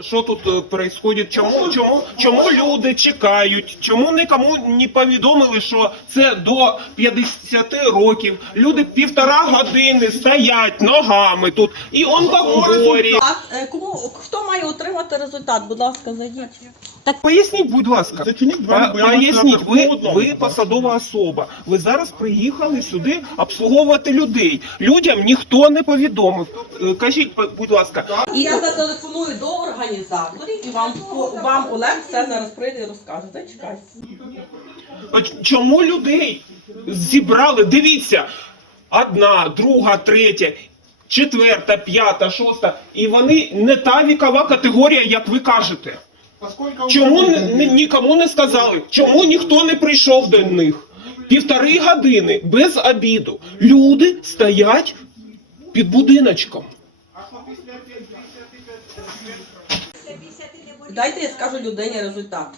Що тут відбувається? Чому, чому, чому люди чекають? Чому нікому не повідомили, що це до 50 років? Люди півтора години стоять ногами тут і он говорить. А е, кому хто має отримати результат? Будь ласка, зайдіть. Так поясніть, будь ласка. Зачиніть двері, бо я Поясніть, ви, ви посадова особа. Ви зараз приїхали сюди обслуговувати людей. Людям ніхто не повідомив. Е, Кажіть, будь ласка, І я зателефоную до організаторів, і вам вам Олег все зараз прийде і розкаже. Зачекайте. а ч- чому людей зібрали? Дивіться, одна, друга, третя. Четверта, п'ята, шоста, і вони не та вікова категорія, як ви кажете. Чому ні- ні- нікому не сказали? Чому ніхто не прийшов до них? Півтори години без обіду. Люди стоять під будиночком. Дайте я скажу людині результат.